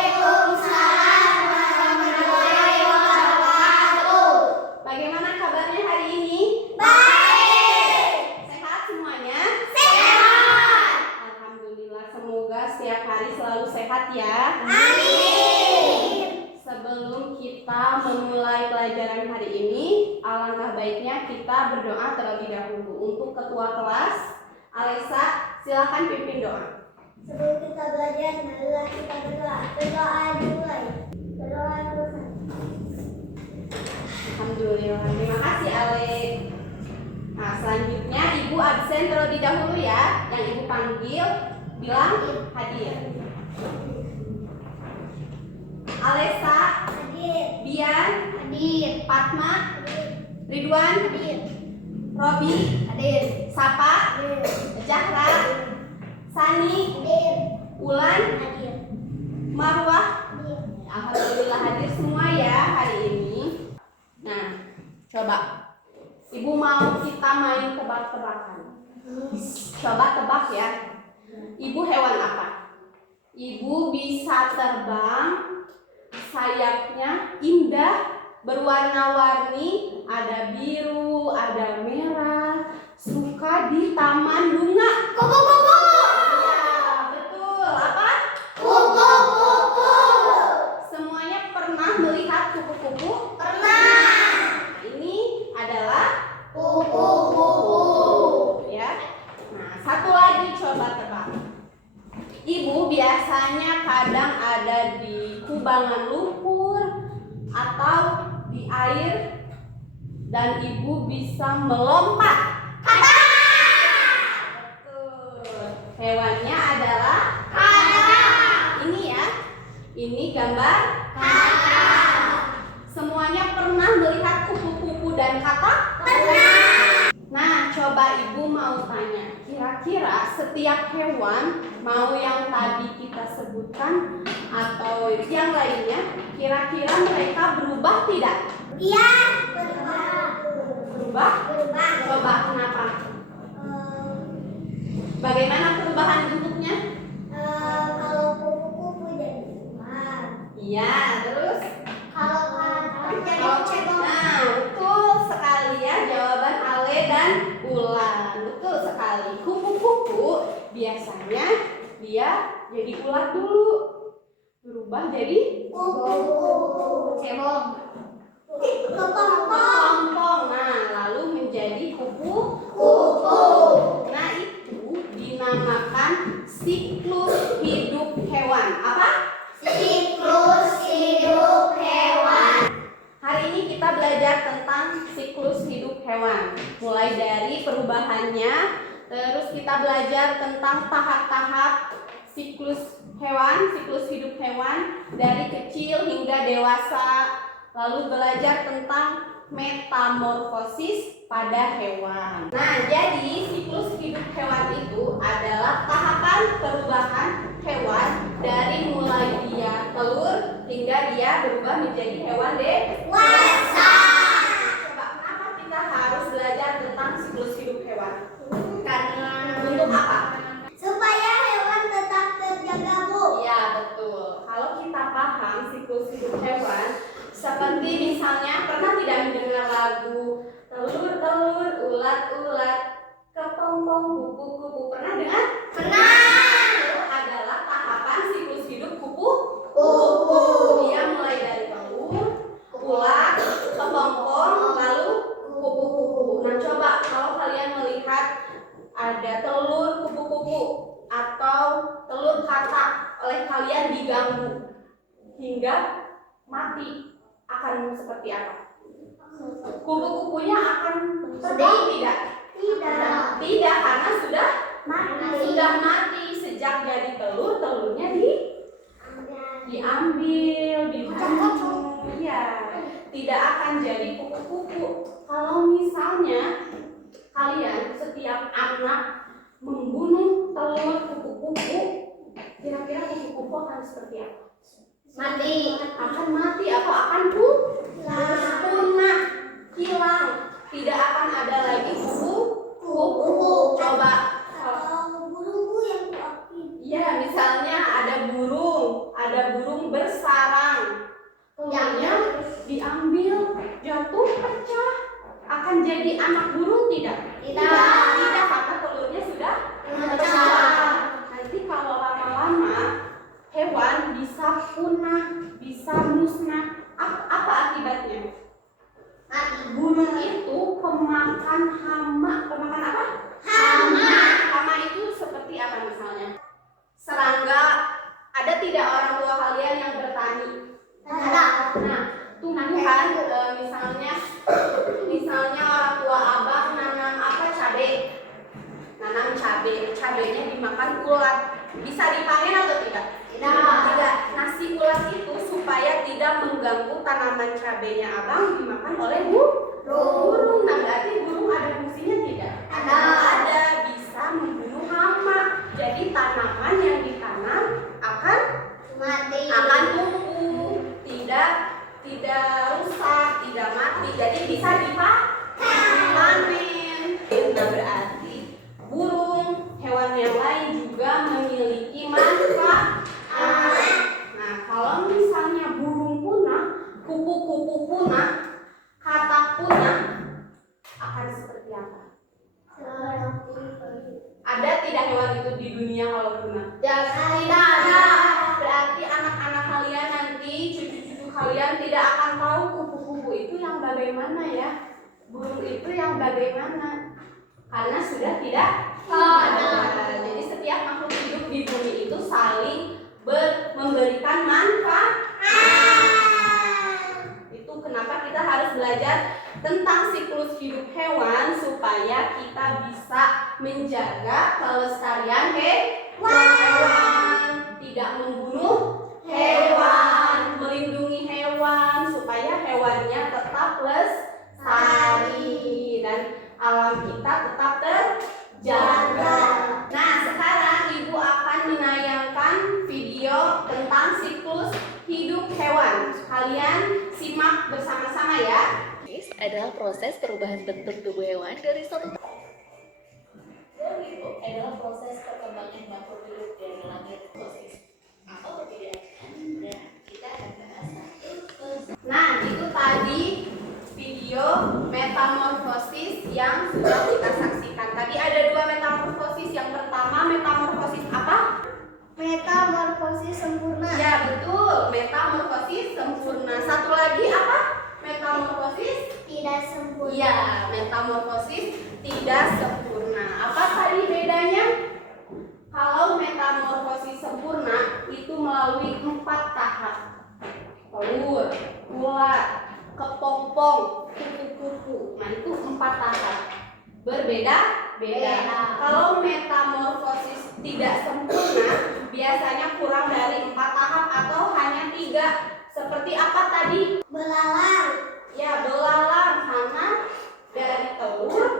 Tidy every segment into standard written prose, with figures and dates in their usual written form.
Waalaikumsalam warahmatullahi wabarakatuh. Bagaimana kabarnya hari ini? Baik. Sehat semuanya? Sehat. Alhamdulillah, semoga setiap hari selalu sehat ya. Amin. Sebelum kita memulai pelajaran hari ini, alangkah baiknya kita berdoa terlebih dahulu. Untuk ketua kelas, Alesa, silakan pimpin doa. Sebelum kita belajar, marilah kita berdoa. Berdoa dimulai. Berdoa dulu. Alhamdulillah, terima kasih Ale. Nah, selanjutnya Ibu absen terlebih dahulu ya. Yang Ibu panggil bilang hadir. Alesa, Hadir. Bian, Hadir. Fatma, Hadir. Ridwan, Hadir. Robi, Hadir. Sapa, Hadir. Zahra, Sani, Hadir. Ulan, Hadir. Marwah. Hadir. Alhamdulillah hadir semua ya hari ini. Nah, coba Ibu mau kita main tebak-tebakan. Coba tebak ya. Ibu hewan apa? Ibu bisa terbang, sayapnya indah, berwarna-warni, ada biru, ada merah, suka di taman bunga. Kupu-kupu. Ya, betul. Apa? Kupu-kupu. Semuanya pernah melihat kupu-kupu? Pernah. Ini adalah Kupu-kupu. ya. Nah, satu lagi coba tebak. Ibu biasanya kadang ada di kubangan lumpur atau di air dan ibu bisa melompat. Betul. Hewannya adalah Kakak. ini ya. Ini gambar. Kakak. Semuanya pernah melihat kupu-kupu dan kakak? Pernah. Nah, coba Ibu mau tanya, kira-kira setiap hewan, mau yang tadi kita sebutkan atau yang lainnya, kira-kira mereka berubah tidak? Iya. Berubah. Berubah? Berubah. Coba kenapa? Bagaimana perubahan bentuknya? Kalau kupu-kupu jadi ular. Iya, terus? Kalau kakak jadi cebong. Nah, betul sekali ya jawaban Ale dan ular. Betul sekali. Kupu-kupu biasanya dia jadi ular dulu, berubah jadi Kupu-kupu. cebong, Kepompong. nah lalu menjadi Kupu. Nah, itu dinamakan siklus hidup hewan. Apa? Siklus hidup hewan. Hari ini kita belajar tentang siklus hidup hewan. Mulai dari perubahannya, terus kita belajar tentang tahap-tahap siklus hewan, siklus hidup hewan dari kecil hingga dewasa. Lalu belajar tentang metamorfosis pada hewan. Nah, jadi siklus hidup hewan itu adalah tahapan perubahan hewan dari mulai dia telur hingga dia berubah menjadi hewan dewasa. Coba kenapa kita harus belajar tentang siklus hidup hewan? Karena untuk apa? Supaya hewan tetap terjaga, Bu. Ya, betul. Kalau kita paham siklus hidup hewan, seperti misalnya pernah tidak mendengar lagu telur-telur, ulat-ulat, kepompong, kupu-kupu? Pernah dengar? Pernah. Itu adalah tahapan siklus hidup kupu-kupu. Dia mulai dari telur, ulat, kepompong, lalu kupu-kupu. Nah, coba kalau kalian melihat ada telur kupu-kupu atau telur katak oleh kalian diganggu hingga mati, akan seperti apa? Kupu-kupunya akan sedih tidak? Tidak. Tidak, karena sudah Mati. mati sejak jadi telur, telurnya diambil, dibunuh. Ya, tidak akan jadi kupu-kupu. Kalau misalnya kalian setiap anak membunuh telur kupu-kupu, kira-kira kupu-kupu akan seperti apa? Mati. Akan mati atau akan punah, hilang. Tidak akan ada lagi kupu-kupu. Coba Kalau burung yang kuakin. ya, misalnya ada burung menjadi anak burung tidak? Tidak. Tidak, karena telurnya sudah Pecah. Nanti kalau lama-lama hewan bisa punah, bisa musnah. Apa akibatnya? Burung itu kemakan hama. Kemakan apa? Hama. Hama itu seperti apa misalnya? Serangga. Ada tidak orang tua kalian yang bertani? Ada. Nah, tumbuhan misalnya orang tua abang nanam apa? Cabai. Nanam cabai, cabainya dimakan ulat. Bisa dipanen atau tidak? Tidak. Nasi ulat itu supaya tidak mengganggu tanaman cabainya abang dimakan oleh burung. Nah, berarti burung ada fungsinya tidak? Ada, bisa membunuh hama. Jadi tanaman yang ditanam akan tumbuh, tidak rusak, tidak mati. Jadi bisa dipanen. Nah, berarti burung, hewan yang lain juga memiliki manfaat. Nah, kalau misalnya burung punah, kupu-kupu punah, katak punah, akan seperti apa? Ada tidak hewan itu di dunia kalau punah? Tidak ada. Berarti anak-anak kalian nanti, cucu-cucu kalian tidak akan tahu kupu-kupu itu yang bagaimana ya, burung itu yang bagaimana, karena sudah tidak ada. Jadi setiap makhluk hidup di bumi itu saling memberikan manfaat. Itu kenapa kita harus belajar tentang siklus hidup hewan supaya kita bisa menjaga kelestarian hewan, tidak membunuh hewan, melindungi hewan supaya hewannya tetap lestari dan alam kita tetap terjaga. Nah, sekarang Ibu akan menayangkan video tentang siklus hidup hewan. Kalian simak bersama-sama ya. Adalah proses perubahan bentuk tubuh hewan dari satu Hidup adalah proses perkembangan makhluk hidup dari lahir proses atau perbedakan. Dan kita akan bahas satu persatu. Nah, itu tadi video metamorfosis yang sudah kita saksikan. Tadi ada 2 metamorfosis. Yang pertama metamorfosis apa? Metamorfosis sempurna. Ya, betul, metamorfosis sempurna. Satu lagi apa? Metamorfosis Tidak sempurna. iya, metamorfosis tidak sempurna. Apa tadi bedanya? Kalau metamorfosis sempurna itu melalui 4 tahap. Telur, ulat, kepompong, kupu-kupu. Nah, itu 4 tahap. Beda. Kalau metamorfosis tidak sempurna, biasanya kurang dari 4 tahap atau hanya 3. Seperti apa tadi? Belalang. Ya, belalang, karena dari telur,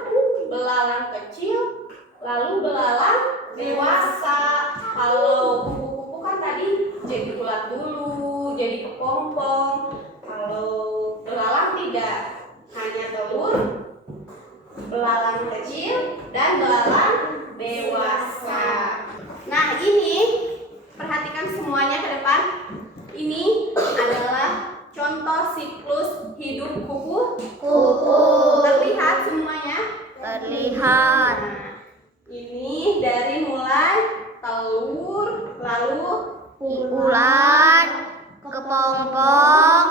belalang kecil, lalu belalang dewasa. Kalau kupu-kupu kan tadi jadi ulat dulu, jadi kepompong. Kalau belalang tidak, hanya telur, belalang kecil, dan belalang dewasa. Nah, ini perhatikan semuanya ke depan. Ini adalah contoh siklus hidup kupu-kupu. Terlihat semuanya? Terlihat. Nah, ini dari mulai telur, lalu Ulat, kepompong,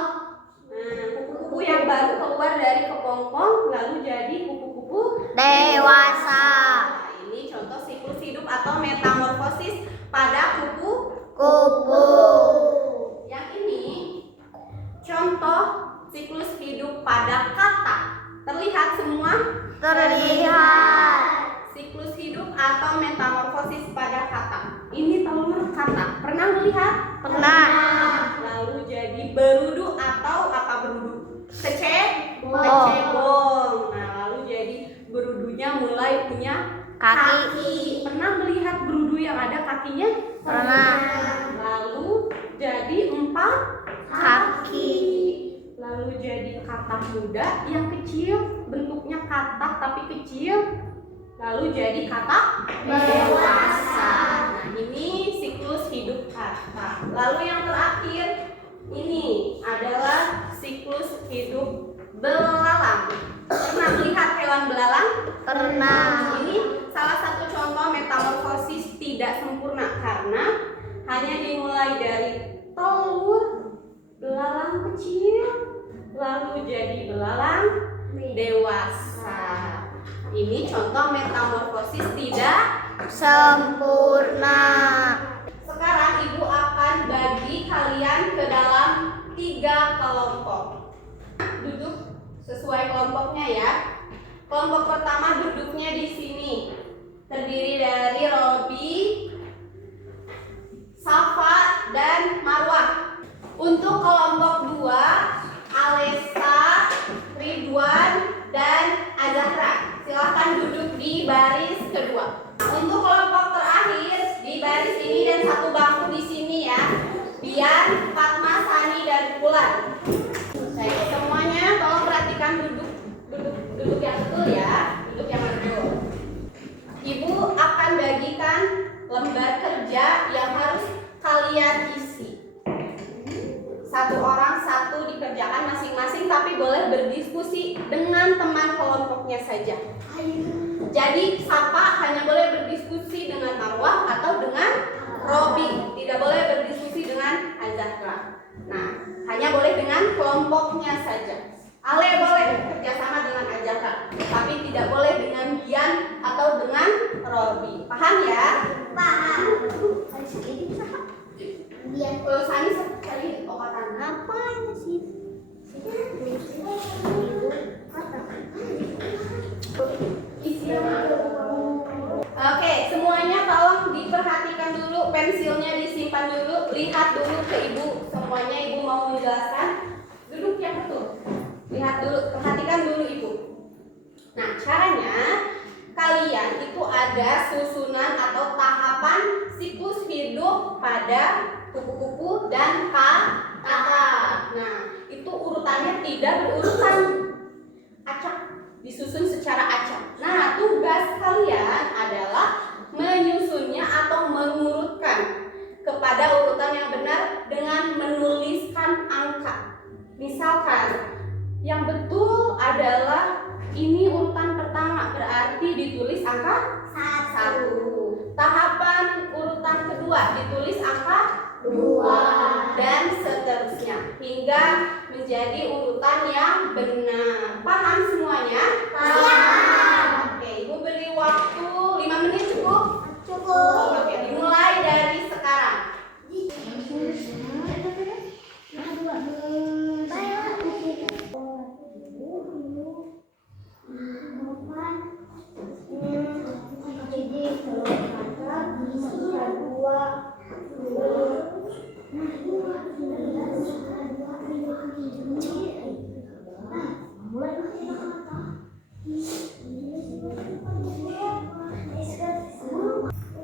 nah, kupu-kupu yang baru keluar dari kepompong lalu jadi kupu-kupu dewasa. Nah, ini contoh siklus hidup atau metamorfosis pada Kupu. Yang ini contoh siklus hidup pada katak. Terlihat semua? Terlihat. Siklus hidup atau metamorfosis pada katak. Ini telur katak. Pernah melihat? Pernah. Lalu jadi berudu atau apa berudu? Bong. Kecebong. Nah, lalu jadi berudunya mulai punya kaki. Pernah melihat berudu yang ada kakinya? Pernah. Lalu jadi 4 kaki. Lalu jadi katak muda yang kecil, bentuknya katak tapi kecil. Lalu jadi katak dewasa. Nah, ini siklus hidup katak. Lalu yang terakhir ini adalah siklus hidup belalang. Pernah melihat hewan belalang? Pernah. Ini salah satu contoh metamorfosis tidak sempurna karena hanya dimulai dari telur belalang kecil lalu jadi belalang dewasa. Ini contoh metamorfosis tidak Sempurna. Sekarang ibu akan bagi kalian ke dalam 3 kelompok. Duduk sesuai kelompoknya ya. Kelompok pertama duduknya di sini. Terdiri dari Robi, Safa, dan Marwah. Untuk kelompok 2, Alesa, Ridwan, dan Azahra. Silahkan duduk di baris kedua. Untuk kelompok terakhir di baris ini dan satu bangku di sini ya. Bian, Fatma, Sani, dan Pulan. Baik, semuanya tolong perhatikan duduk yang betul ya. Duduk yang betul. Ibu akan bagikan lembar kerja yang harus kalian isi. Satu orang satu dikerjakan masing-masing, tapi boleh berdiskusi dengan teman kelompoknya saja. Jadi Safa hanya boleh berdiskusi dengan Marwah atau dengan Robi, tidak boleh berdiskusi dengan Azahra. Nah, hanya boleh dengan kelompoknya saja. Ale boleh kerjasama dengan Azahra, tapi tidak boleh dengan Bian atau dengan Robi. Paham ya? Paham. Bian, Sani sekali obatan. Apa sih? Oke, semuanya tolong diperhatikan dulu, pensilnya disimpan dulu, lihat dulu ke ibu. Semuanya ibu mau menjelaskan. Duduk yang betul. Lihat dulu, perhatikan dulu ibu. Nah, caranya kalian itu ada susunan atau tahapan siklus hidup pada kupu-kupu dan kata. Nah, itu urutannya tidak berurutan acak, disusun secara acak. Nah, tugas kalian adalah menyusunnya atau mengurutkan kepada urutan yang benar dengan menuliskan angka. Misalkan, yang betul adalah ini urutan pertama, berarti ditulis angka 1. Tahapan urutan kedua ditulis angka 2 dan seterusnya hingga menjadi urutan yang benar. Paham semuanya? Paham. Oke, ibu beri waktu 5 menit cukup? Cukup. Oke, dimulai dari sekarang.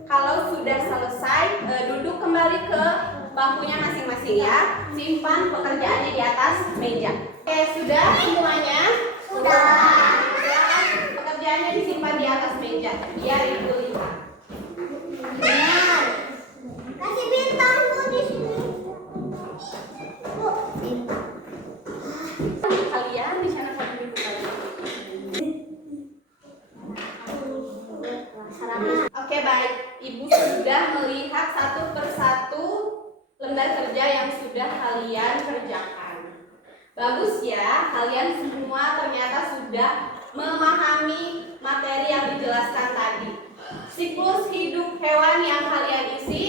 Kalau sudah selesai, duduk kembali ke bangkunya masing-masing ya. Simpan pekerjaannya di atas meja. Oke, sudah semuanya? Sudah. Pekerjaannya disimpan di atas meja biar ibu lihat. Benar. Kasih bintang Bu di sini. Bu, bintang. Kalian di sana kasih ibu kalian. Oke, baik. Ibu sudah melihat satu persatu lembar kerja yang sudah kalian kerjakan. Bagus ya, kalian semua ternyata sudah memahami materi yang dijelaskan tadi. Siklus hidup hewan yang kalian isi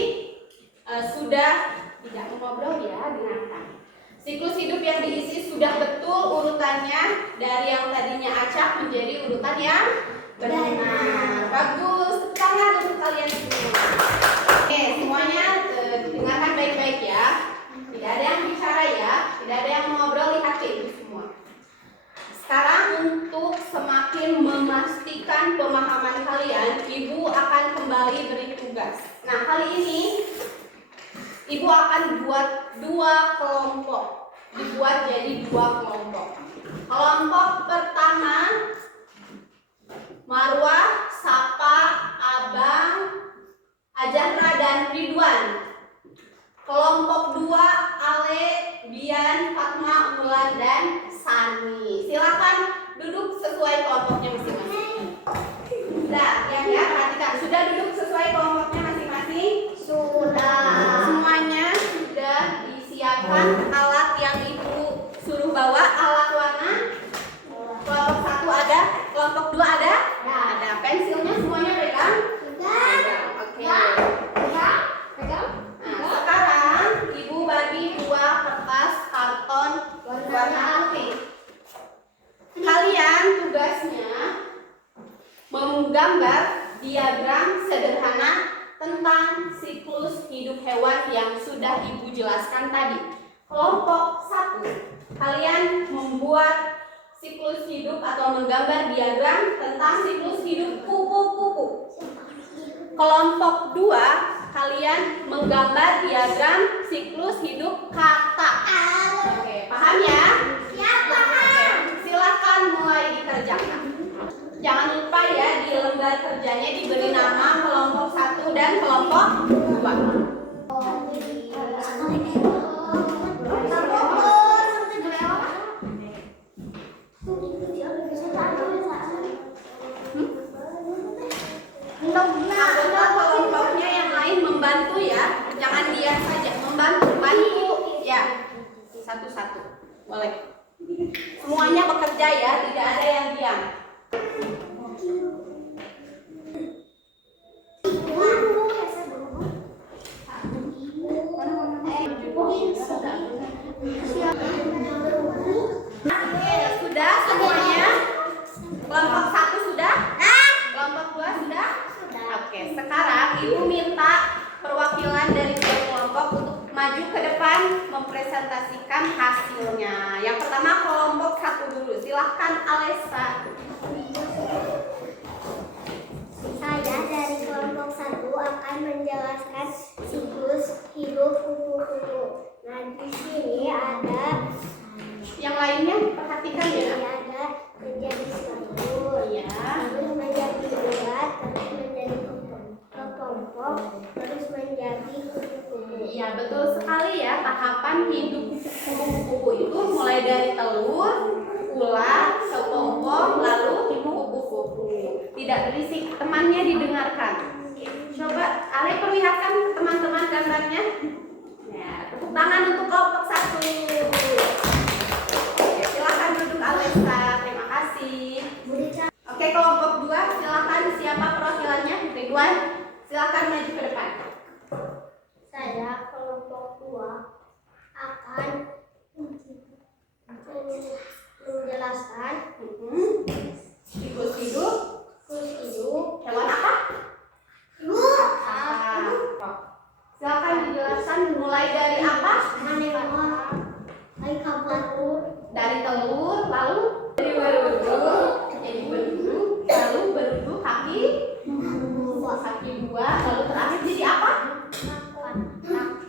sudah tidak mengobrol ya, dengarkan. Siklus hidup yang diisi sudah betul urutannya dari yang tadinya acak menjadi urutan yang benar. Bagus, tepuk tangan untuk kalian semua. Oke, semuanya dengarkan baik-baik ya. Tidak ada yang bicara ya, tidak ada yang mengobrol, lihat ke ibu semua. Sekarang untuk semakin memastikan pemahaman kalian, ibu akan kembali beri tugas. Nah, kali ini ibu akan buat 2 kelompok. Dibuat jadi 2 kelompok. Kelompok pertama Marwah, Safa, Abang, Azahra, dan Ridwan. Kelompok 2 Ale, Bian, Fatma, Ulan, dan Sani. Silakan duduk sesuai kelompoknya masing-masing. Sudah, ya, perhatikan. Sudah duduk sesuai kelompoknya masing-masing? Sudah. Semuanya sudah disiapkan alat yang ibu suruh bawa. Alat warna kelompok 1 ada, kelompok 2 ada? Ada. Pensilnya semuanya pegang? Pegang. Oke. Pegang. Nah, sekarang ibu bagi 2 kertas karton warna putih. Kalian tugasnya menggambar diagram sederhana tentang siklus hidup hewan yang sudah ibu jelaskan tadi. Kelompok 1, kalian membuat siklus hidup atau menggambar diagram tentang siklus hidup kupu-kupu. Kelompok 2, kalian menggambar diagram siklus hidup katak. Oke, paham ya? Siapa? Silakan mulai dikerjakan. Jangan lupa ya, di lembar kerjanya diberi nama kelompok 1 dan kelompok 2. Anggota kelompoknya yang lain membantu ya, jangan diam saja, bantu ya, satu-satu, boleh. Semuanya bekerja ya, tidak ada yang diam. Sudah semuanya? Kelompok 1 sudah? Kelompok 2 sudah? Oke, sekarang ibu minta perwakilan dari tiap kelompok untuk maju ke depan mempresentasikan hasilnya. Yang pertama kelompok 1 dulu. Silahkan Alessa. Saya dari kelompok 1 akan menjelaskan siklus hidup kupu-kupu. Nah, di sini ada Yang lainnya perhatikan ya. ada menjadi satu, Iya. terus menjadi bulat, terus menjadi kelompok, terus menjadi kupu-kupu. Iya, betul sekali ya. Tahapan hidup kupu-kupu itu mulai dari telur, ular, kepompong, lalu kupu-kupu. Tidak berisik, temannya didengarkan. Coba Ale perlihatkan teman-teman gambarnya. Ya, tepuk tangan untuk kelompok 1. Oke, silakan duduk Alessa. Terima kasih. Oke, kelompok 2, silakan siapa perwakilannya? Ridwan, silakan maju ke depan. Saya kelompok 2 akan menjelaskan Siklus hidup siklus hidup hewan apa? Silakan dijelaskan mulai dari apa? Dari telur, lalu jadi berudu, lalu berudu kaki dua, lalu terakhir jadi apa?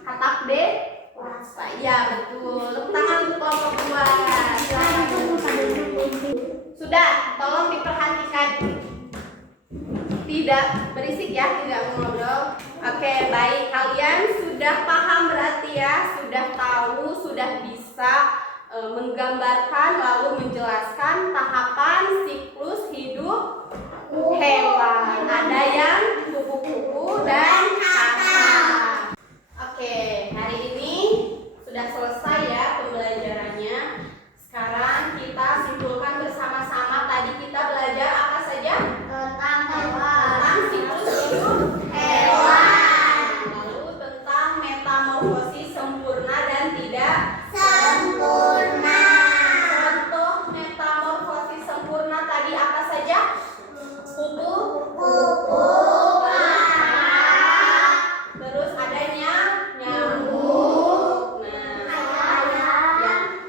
Katak dewasa. Ya betul. Tepuk tangan untuk kelompok 2. Sudah, tolong diperhatikan. Tidak berisik ya, tidak mengobrol. Oke, baik. Kalian sudah paham berarti ya, sudah tahu, sudah bisa menggambarkan lalu menjelaskan tahapan siklus hidup hewan. Ada yang kupu-kupu dan katak. Oke, hari ini sudah selesai ya pembelajarannya. Sekarang kita simpulkan bersama-sama. Tadi kita belajar apa saja? Tentang siklus hidup hewan. Lalu tentang metamorfosis sempurna dan tidak sempurna. Contoh metamorfosis sempurna tadi apa saja? Kupu-kupu. Terus adanya nyamuk. Ya.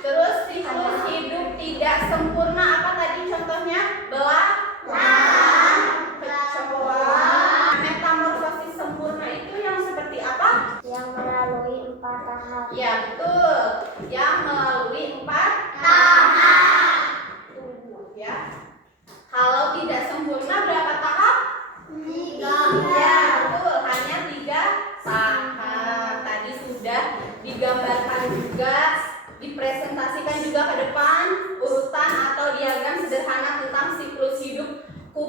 Terus siklus hidup tidak sempurna apa tadi contohnya? Belalang, kecoa. Metamorfosis sempurna itu yang seperti apa? yang melalui 4 tahap. Ya betul, yang melalui 4 tahap tubuh ya. Kalau tidak sempurna berapa tahap? 3. Ya betul, hanya 3 tahap. Tadi sudah digambarkan juga, dipresentasikan juga ke depan urutan atau diagram sederhana tentang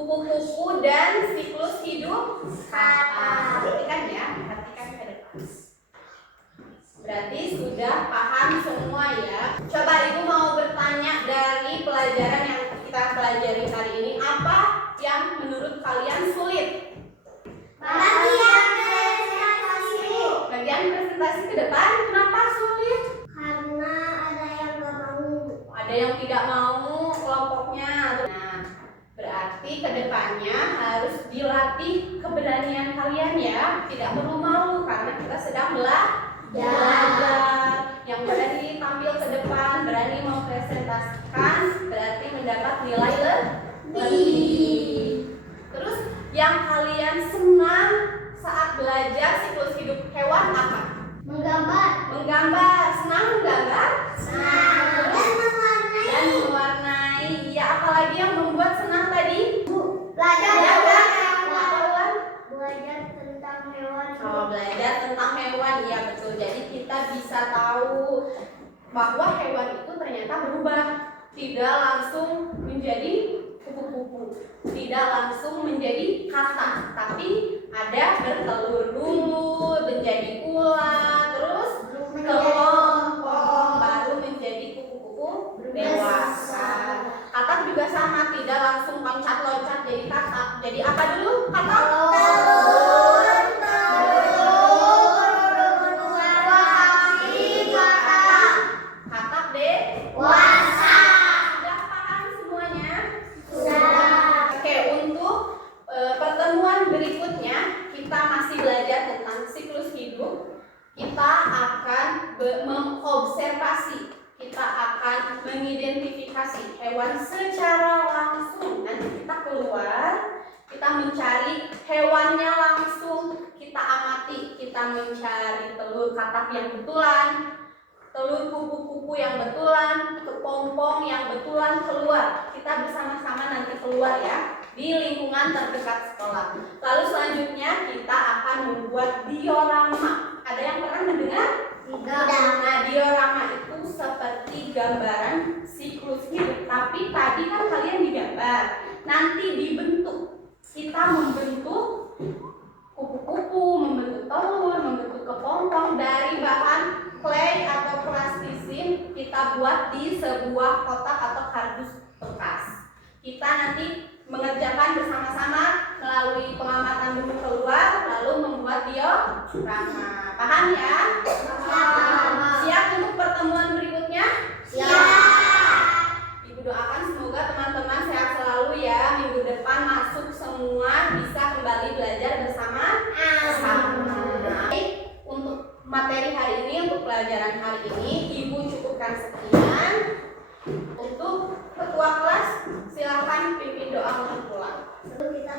kupu-kupu dan siklus hidup kata. Perhatikan ya, perhatikan ke depan. Berarti sudah paham semua ya. Coba Ibu mau bertanya dari pelajaran yang kita pelajari hari ini, apa yang menurut kalian sulit? Bagian presentasi ke depan, kenapa sulit? Karena ada yang nggak mau. Ada yang tidak mau kelompoknya. Nah, berarti kedepannya harus dilatih keberanian kalian ya. Tidak perlu malu karena kita sedang belajar. Yang berani tampil ke depan, berani mempresentasikan, berarti mendapat nilai lebih. Terus yang kalian senang saat belajar siklus hidup hewan apa? Menggambar. Senang menggambar? Dan mewarnai. Ya, apalagi yang membuat senang tadi? Belajar tentang hewan. Oh, belajar tentang hewan, ya betul. Jadi kita bisa tahu bahwa hewan itu ternyata berubah, tidak langsung menjadi kupu-kupu, tidak langsung menjadi kata, tapi ada bertelur dulu, menjadi ular, terus kelompok, baru menjadi kupu-kupu dewasa. Katak juga sama, tidak langsung loncat-loncat jadi katak. Jadi apa dulu katak? Katak dewasa. Sudah paham semuanya? Oke, untuk pertemuan berikutnya kita masih belajar tentang siklus hidup. Kita akan mengobservasi, kita akan mengidentifikasi hewan secara langsung. Nanti kita keluar, kita mencari hewannya langsung, kita amati, kita mencari telur katak yang betulan, telur kupu-kupu yang betulan, kepompong yang betulan keluar. Kita bersama-sama nanti keluar ya di lingkungan terdekat sekolah. Lalu selanjutnya kita akan membuat diorama. Ada yang pernah mendengar? Tidak. Nah, diorama itu seperti gambaran siklus hidup. Tapi tadi kan kalian digambar, nanti dibentuk. Kita membentuk kupu-kupu, membentuk telur, membentuk kepompong dari bahan clay atau plastisin. Kita buat di sebuah kotak atau kardus bekas. Kita nanti mengerjakan bersama-sama melalui pengamatan dulu keluar, lalu membuat diorama. Paham ya? Siap untuk pertemuan berikutnya? Ibu doakan semoga teman-teman sehat selalu ya. Minggu depan masuk semua bisa kembali belajar bersama-sama. Baik, untuk materi hari ini, untuk pelajaran hari ini, Ibu cukupkan sekian. Untuk ketua kelas, silakan pimpin doa untuk pulang. Kita